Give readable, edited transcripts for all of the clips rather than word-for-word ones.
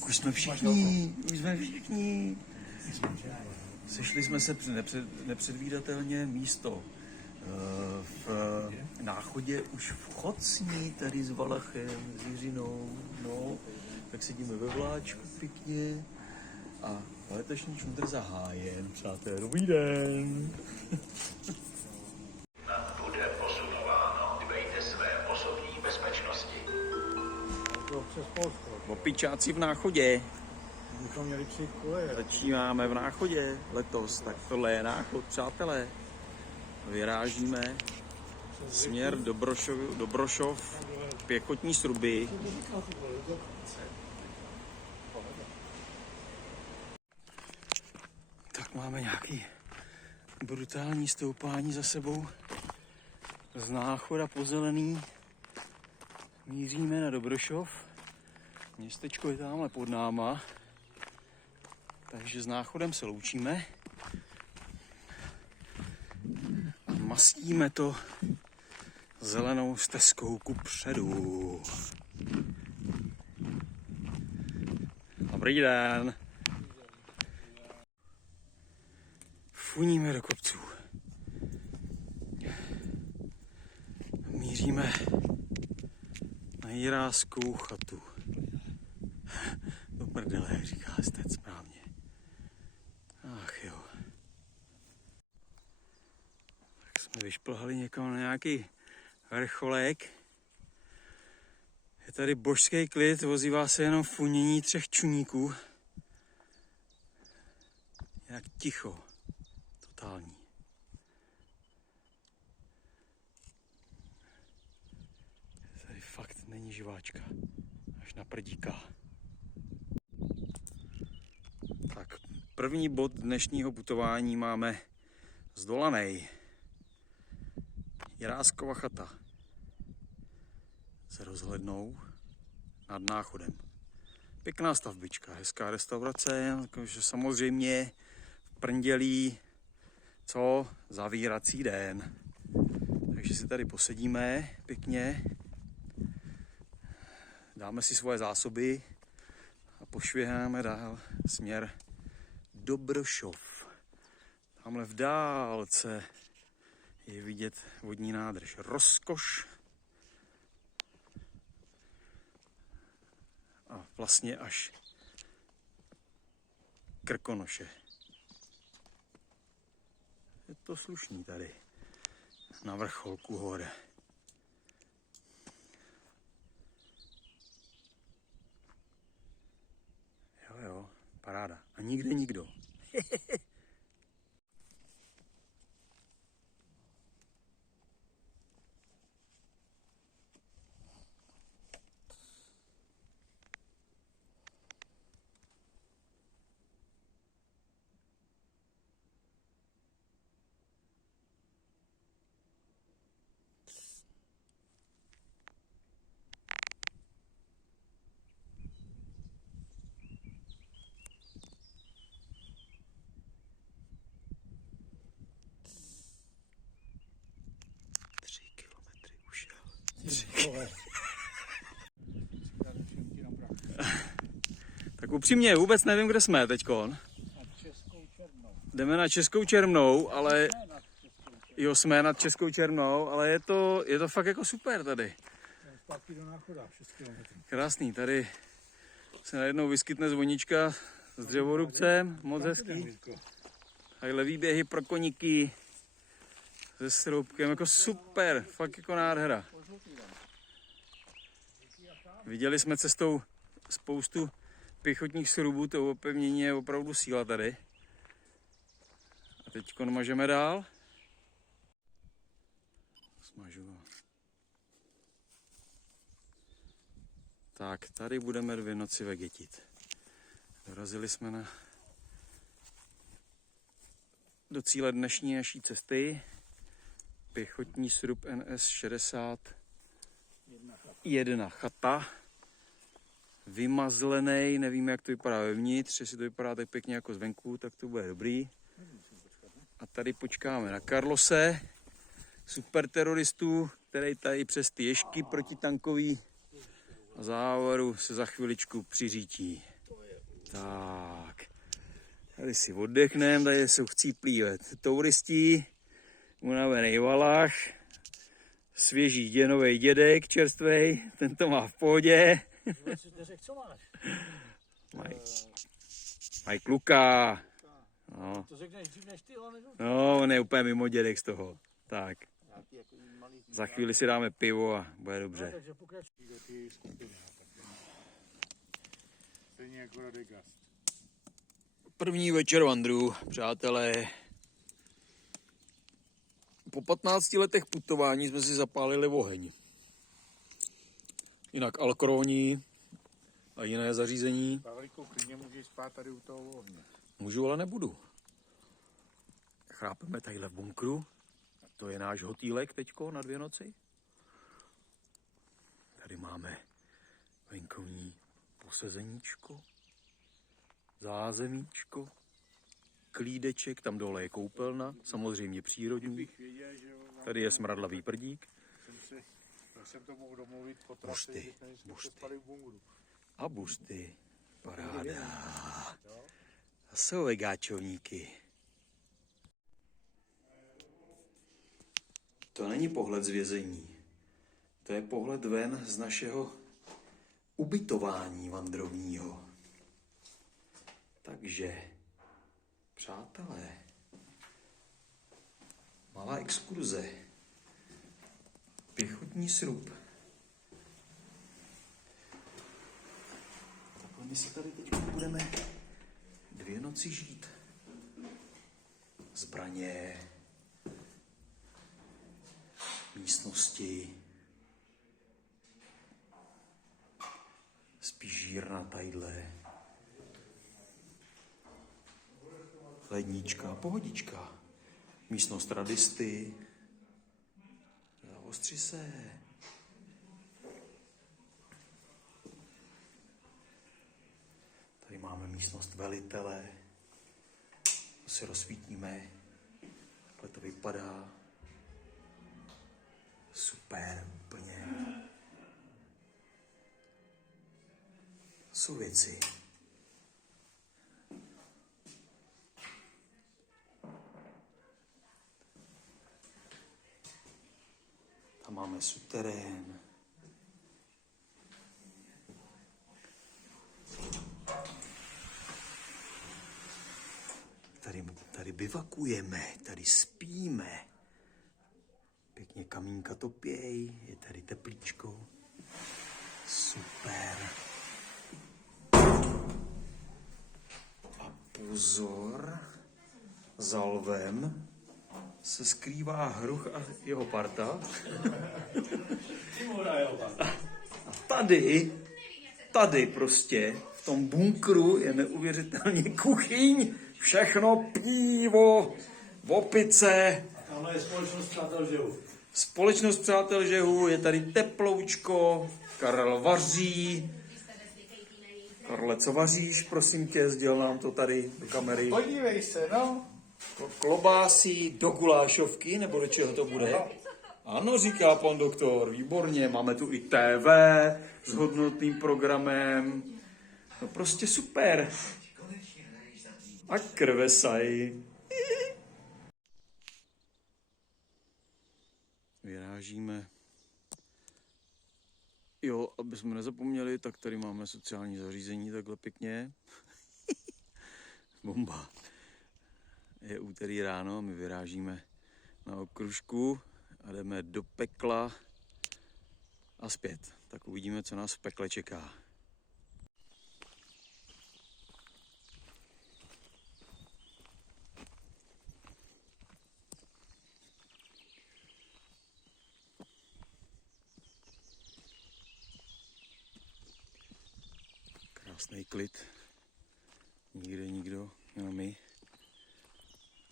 Tak už jsme všichni, Sešli jsme se nepředvídatelně místo v Náchodě už v Chocni, tady s Valachem, s Jiřinou, no, tak sedíme ve vláčku pěkně a letošní šundr zahájen, přátelé, dobrý den. Bude posunováno, dbejte své osobní bezpečnosti. Opičáci v Náchodě. Bychom měli přijít koleje. Začínáme v Náchodě letos, tak tohle je Náchod, přátelé. Vyrážíme směr Dobrošov, pěchotní sruby. Tak máme nějaký brutální stoupání za sebou. Z Náchoda po Zelený míříme na Dobrošov. Městečko je tamhle pod náma. Takže s Náchodem se loučíme a mastíme to zelenou stezkou kupředu. Dobrý den. Funíme do kopců. Míříme na Jirářskou chatu. Do prdele, jak říká Stec správně. Ach jo. Tak jsme vyšplhali někam na nějaký vrcholek. Je tady božský klid, ozývá se jenom funění 3 čuníků. Jak ticho. Totální. Tady fakt není živáčka. Až na prdíka. Tak, první bod dnešního putování máme zdolanej. Jiráskova chata. S rozhlednou nad Náchodem. Pěkná stavbička, hezká restaurace, takže samozřejmě v prndělí, co zavírací den. Takže si tady posedíme pěkně, dáme si svoje zásoby a pošviháme dál směr Dobrošov. Tamhle v dálce je vidět vodní nádrž Rozkoš a vlastně až Krkonoše. Je to slušný tady na vrcholku hor. Jo, paráda. A nikde nikdo. Tak upřímně, vůbec nevím, kde jsme teďkon. Jdeme na Českou Čermnou, ale jo, jsme nad Českou Čermnou, ale je to fakt jako super tady. Krásný, se najednou vyskytne zvonička s dřevorubcem, moc hezký. Takhle výběhy pro koníky se sroubkem, jako super, fakt jako nádhera. Viděli jsme cestou spoustu pěchotních srubů, to opevnění je opravdu síla tady. A teď mažeme dál. Smažu. Tak, tady budeme 2 noci vegetit. Dorazili jsme do cíle dnešní naší cesty. Pěchotní srub NS 61 chata. Vymazlený, nevím, jak to vypadá vevnitř, jestli to vypadá tak pěkně jako zvenku, tak to bude dobrý. A tady počkáme na Karlose, super teroristu, který tady přes ty ježky protitankový a závoru se za chviličku přiřítí. Tak. Tady si oddechneme, tady jsou chcíplí touristi, unavený valach, svěží děnovej dědek, čerstvej, ten to má v pohodě. Neřek, co máš? Mají kluka. No. To řekneš dřív než ty, ale No, on je úplně mimo dědek z toho. Tak, nějaký jako malý. za chvíli si dáme pivo a bude dobře. Takže pokračuj do té skupiny. Stejně jako Radegast. První večer v Andru, přátelé. Po 15 letech putování jsme si zapálili oheň. Jinak alkróni a jiné zařízení. Pavlíku, klidně můžeš spát tady u toho ohně. Můžu, ale nebudu. Chrápeme tadyhle v bunkru. To je náš hotýlek teďko na 2 noci. Tady máme venkovní posezeníčko, zázemíčko, klídeček, tam dole je koupelna, samozřejmě přírodní. Tady je smradlavý prdík. Jsem to mohl domluvit po trase, Bušty, když jsme bušty. spali v bungru. A bušty. Paráda. A jsou vegáčovníky. To není pohled z vězení. To je pohled ven z našeho ubytování vandrovního. Takže, přátelé, malá exkurze. Pěchotní srub. Takhle my si tady teď budeme 2 noci žít. Zbraně, místnosti, spíš žírna tadyhle, lednička, pohodička, místnost radisty, zaostři se. Tady máme místnost velitele, to si rozsvítíme, takhle to vypadá. Super, úplně. Jsou věci. Tam máme suterén. Tady bivakujeme, tady spíme. Pěkně kamínka topěj, je tady teplíčko. Super. A pozor, za lvem se skrývá Hruch a jeho parta. A tady prostě v tom bunkru je neuvěřitelně kuchyň, všechno pivo, opice. Tamhle je společnost přátel žehu. Společnost přátel žehu, je tady teploučko, Karel vaří. Karle, co vaříš, prosím tě, sděl nám to tady do kamery. Podívej se, no. Klobásí do gulášovky, nebo do čeho to bude? Ano, říká pan doktor, výborně, máme tu i TV s hodnotným programem. No prostě super. A krvesaj. Vyrážíme. Jo, aby jsme nezapomněli, tak tady máme sociální zařízení takhle pěkně. Bomba. Je úterý ráno, my vyrážíme na okružku a jdeme do pekla a zpět. Tak uvidíme, co nás v pekle čeká. Krásný klid. Nikde nikdo, jenom my.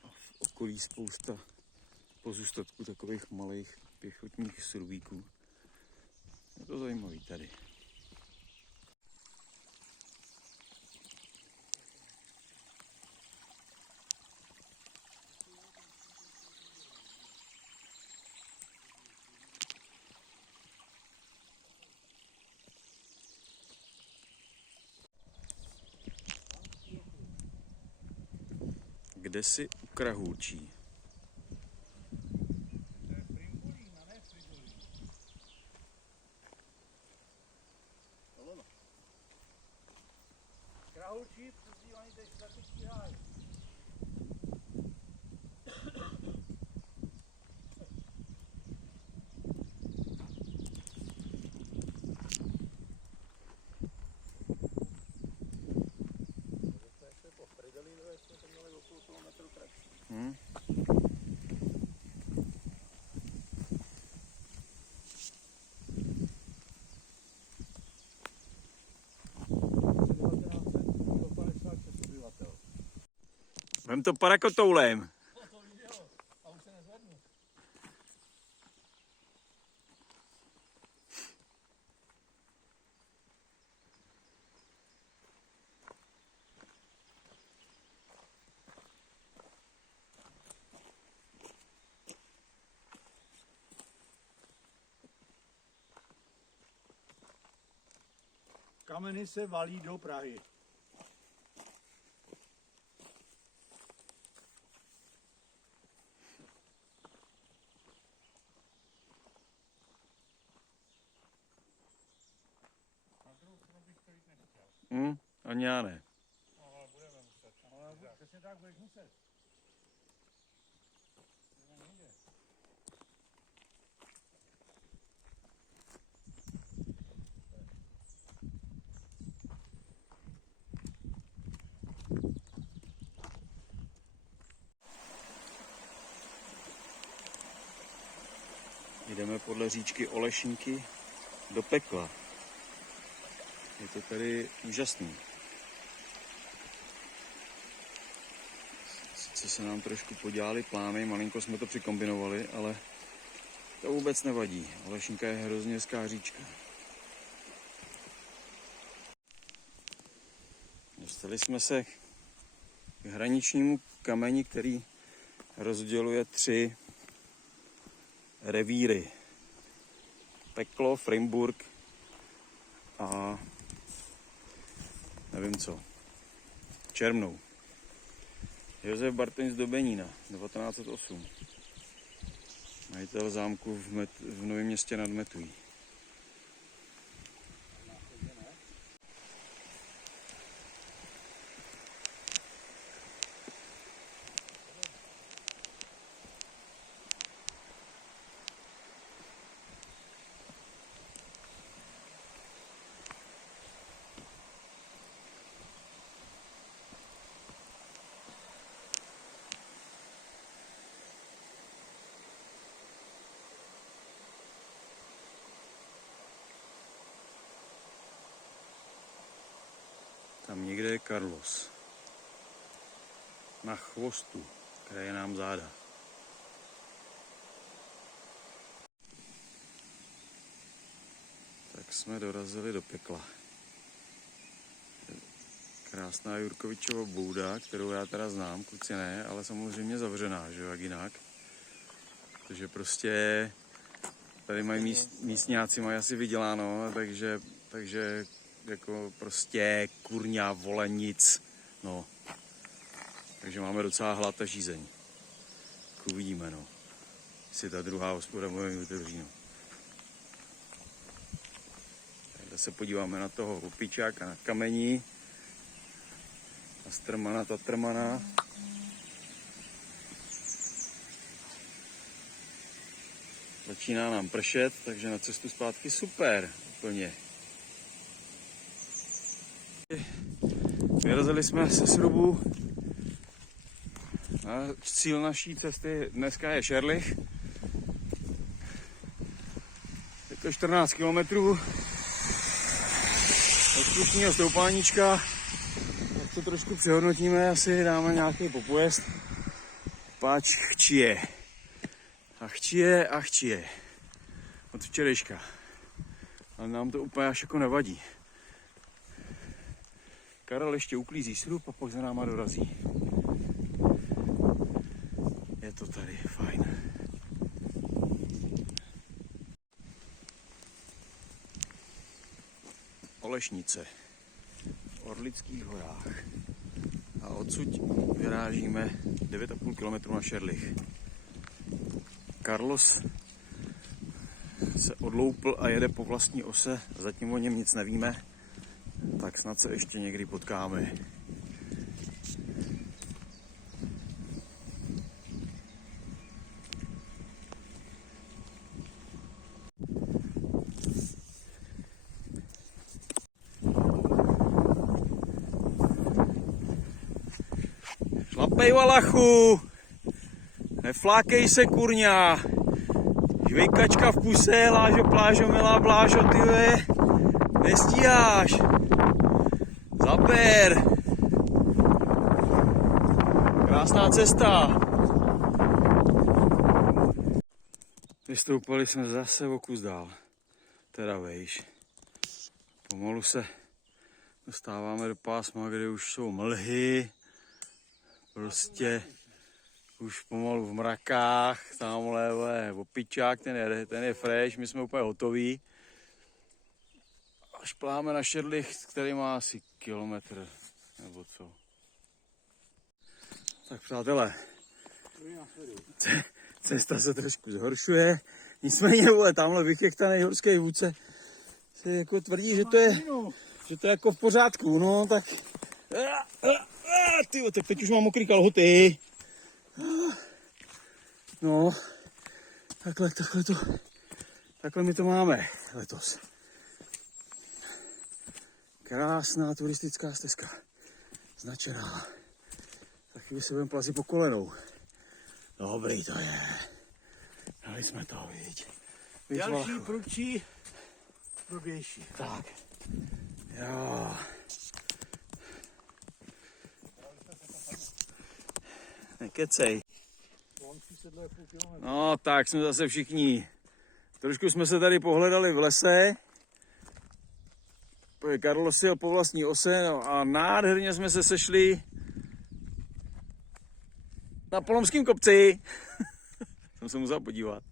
A v okolí spousta pozůstatků takových malých pěchotních srubíků. Je to zajímavý tady. Kde si u Krahůčí? Krahoučí, přezdívaný teď statický ráj. Hm? Vem to parakotoulem. Kameny se valí do Prahy. Ani já ne. Ale budeme muset. Ale přesně tak budeš muset. Jdeme podle říčky Olešníky do pekla. Je to tady úžasný. Sice se nám trošku podělali plány, malinko jsme to přikombinovali, ale to vůbec nevadí. Olešníka je hrozně hezká říčka. Dostali jsme se k hraničnímu kameni, který rozděluje 3 revíry. Peklo, Frimburk a nevím co. Čermnou. Josef Bartoň z Dobenína, 1908. Majitel zámku v Novém Městě nad Metují. Tam někde je Carlos. Na chvostu, kraje nám záda. Tak jsme dorazili do pekla. Krásná Jurkovičova bouda, kterou já teda znám, kluci ne, ale samozřejmě zavřená, že jo, jak jinak. Protože prostě tady mají místňáci, mají asi vyděláno, takže jako prostě kurňa, vole, nic, no. Takže máme docela hlad a žízeň. Tak uvidíme, no. Jestli ta druhá hospoda bude mít otevřít, no. Takhle se podíváme na toho opičáka na kamení. Na strmana, tatrmana. Začíná nám pršet, takže na cestu zpátky super, úplně. Vyrazili jsme se Srubu. Cíl naší cesty dneska je Šerlich. Je to 14 km od krutního stoupáníčka. Tak to trošku přehodnotíme, asi dáme nějaký popojezd. Páč chčije. A chčije. Od včerejška. Ale nám to úplně až jako nevadí. Karel ještě uklízí srub a pak za náma dorazí. Je to tady fajn. Olešnice v Orlických horách. a odsud vyrážíme 9,5 km na Šerlich. Carlos se odloupl a jede po vlastní ose, zatím o něm nic nevíme, tak snad se ještě někdy potkáme. Šlapej, Valachu! Neflákej se, kurňa! Žvejkačka v puse, Lážo, plážo, milá Blážo, tyhle! Nestíháš! Zaber! Krásná cesta! Vystoupali jsme zase o kus dál. Teda vejš. Pomalu se dostáváme do pásma, kde už jsou mlhy. Prostě už pomalu v mrakách, tamhle opičák, ten je fresh, my jsme úplně hotoví. Až pláme na Šerlich, který má asi kilometr, nebo co. Tak přátelé, cesta se trošku zhoršuje, nicméně tamhle vychechtaný horský vůdce se jako tvrdí, že to je jako v pořádku, no tak... Tyjo, tak teď už mám mokrý kalhoty. No, takhle my to máme letos. Krásná turistická stezka. Značená. Za chvíli se budeme plazit po kolenou. Dobrý to je. Dali jsme to, viď. Další, prudčí, probější. Tak. Jo. Nekecej. No tak jsme zase všichni. Trošku jsme se tady pohledali v lese. Carlos jel po vlastní ose, no a nádherně jsme se sešli na Polomském kopci. Jsem se musel podívat.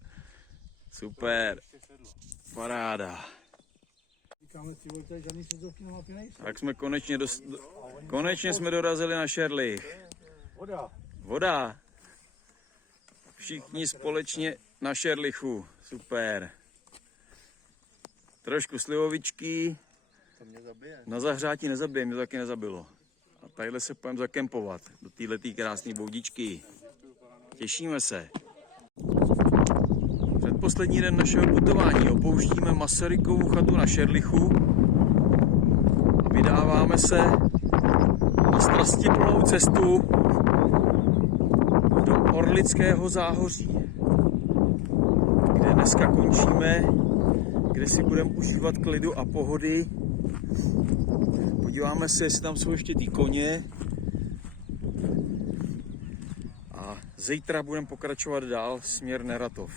Super. Paráda. Tak jsme konečně jsme dorazili na Šerlich. Voda. Všichni společně na Šerlichu. Super. Trošku slivovičky. Na zahřátí nezabije, mě to taky nezabilo. A tadyhle se půjdeme zakempovat do této krásné boudičky. Těšíme se. Předposlední den našeho putování opouštíme Masarykovu chatu na Šerlichu a vydáváme se na strastiplnou cestu do Orlického záhoří, kde dneska končíme, kde si budeme užívat klidu a pohody. Podíváme se, jestli tam jsou ještě ty koně. A zítra budeme pokračovat dál směr Neratov.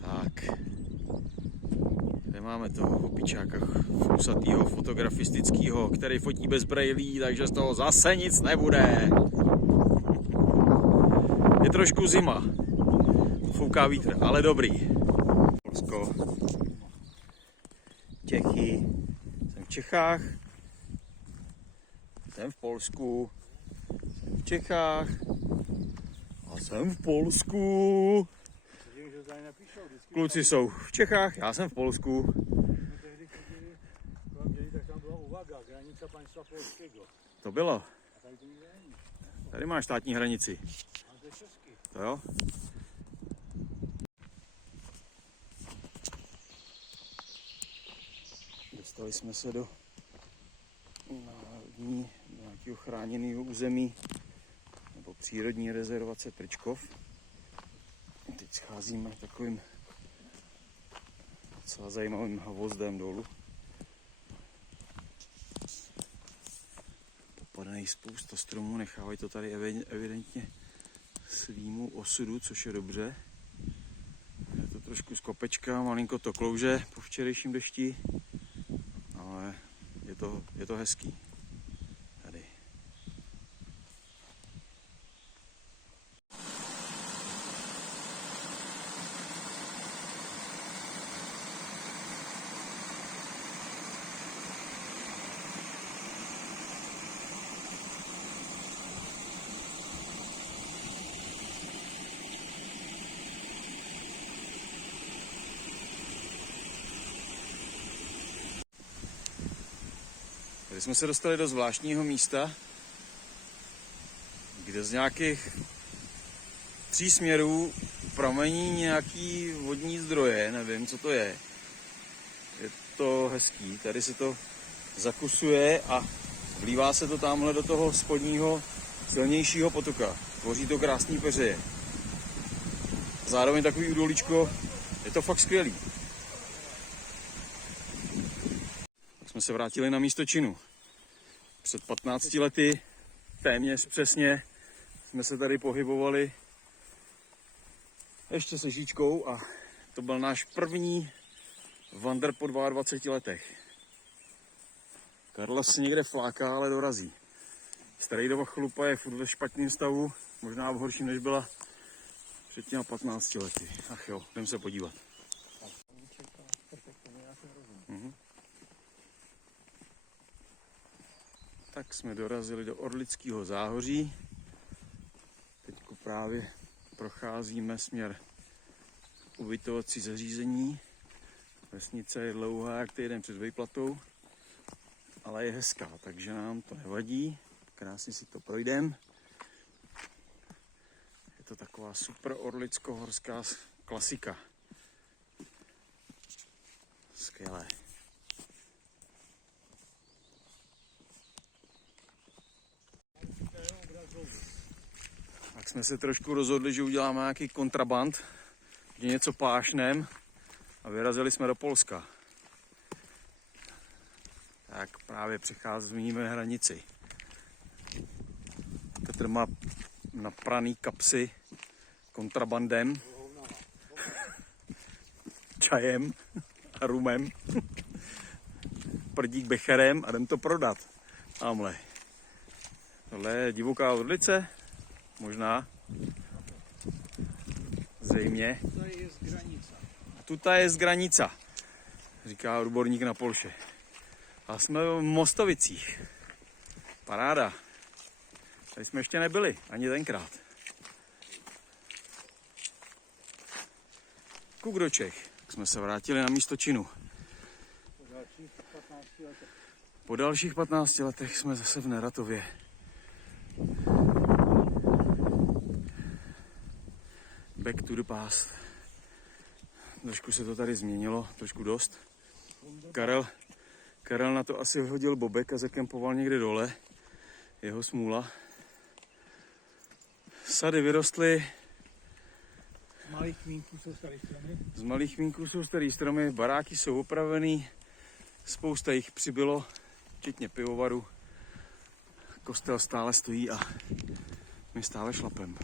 Tak. Tady máme toho opičáka flusatýho, fotografistického, který fotí bez brejlí, takže z toho zase nic nebude. Je trošku zima. Fouká vítr, ale dobrý. Polsko. Čechy. Jsem v Čechách. Jsem v Polsku. Jsem v Čechách. A jsem v Polsku. Kluci jsou v Čechách, já jsem v Polsku. To bylo. Tady máš státní hranici. To jo? Dostali jsme se do národní, nějakého chráněného území nebo přírodní rezervace Trčkov. Teď scházíme takovým docela zajímavým hvozdem dolů. Popadají spousta stromů, nechávají to tady evidentně svýmu osudu, což je dobře. Je to trošku z kopečka, malinko to klouže po včerejším dešti, ale je to hezký. Tady. jsme se dostali do zvláštního místa, kde z nějakých 3 směrů pramení nějaký vodní zdroje, nevím, co to je. Je to hezký, tady se to zakusuje a vlívá se to tamhle do toho spodního silnějšího potoka. Tvoří to krásný peřeje. Zároveň takový údolíčko, je to fakt skvělý. Tak jsme se vrátili na místo činu. Před 15 lety, téměř přesně, jsme se tady pohybovali ještě se Žičkou a to byl náš první wander po 22 letech. Karla se někde fláká, ale dorazí. Strejdova chlupa je furt ve špatném stavu, možná v horším, než byla před těma 15 lety. Ach jo, jdem se podívat. Tak jsme dorazili do Orlického záhoří. Teď právě procházíme směr ubytovací zařízení. Vesnice je dlouhá jak týden před Vejplatou, ale je hezká, takže nám to nevadí. Krásně si to projdeme. Je to taková super orlicko-horská klasika. Skvělé. Tak jsme se trošku rozhodli, že uděláme nějaký kontraband, že něco pášnem a vyrazili jsme do Polska. Tak právě přecházíme hranici. Petr má napraný kapsy kontrabandem, čajem a rumem, prdík becherem a jdem to prodat. Tamhle. Tohle je divoká Orlice, možná. Zřejmě. Tuta je z Granica, říká odborník na Polše. A jsme v Mostovicích. Paráda. Tady jsme ještě nebyli, ani tenkrát. Kuk do Čech. Tak jsme se vrátili na místo činu. Po dalších 15 letech jsme zase v Neratově. Back to the past. Trošku se to tady změnilo, trošku dost. Karel na to asi hodil bobek a zakempoval někde dole. Jeho smůla. Sady vyrostly. Z malých kmínků jsou starý stromy. Z malých kmínků jsou starý stromy, baráky jsou opravený, spousta jich přibylo, včetně pivovaru. Kostel stále stojí a my stále šlapem.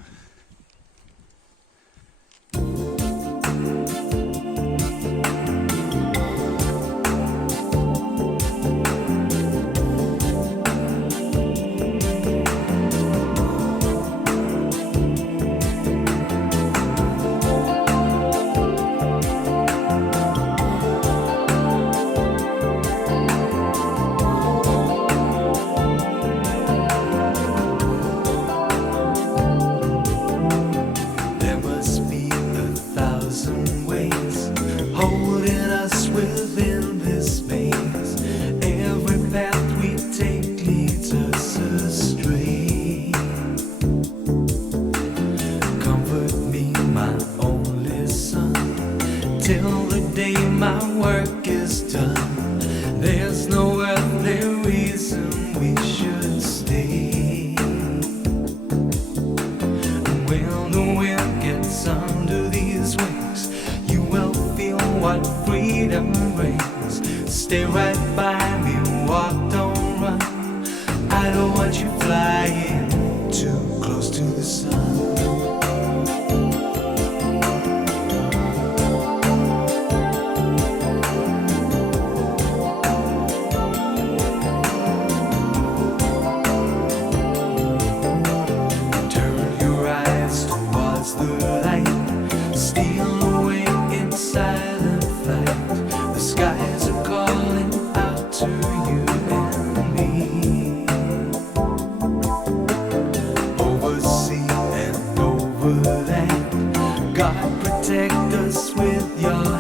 Till the day my work is done, there's no earthly reason we should stay. When the wind gets under these wings, you will feel what freedom brings. Stay right by me, walk, don't run. I don't want you flying too close to the sun. God protect us with your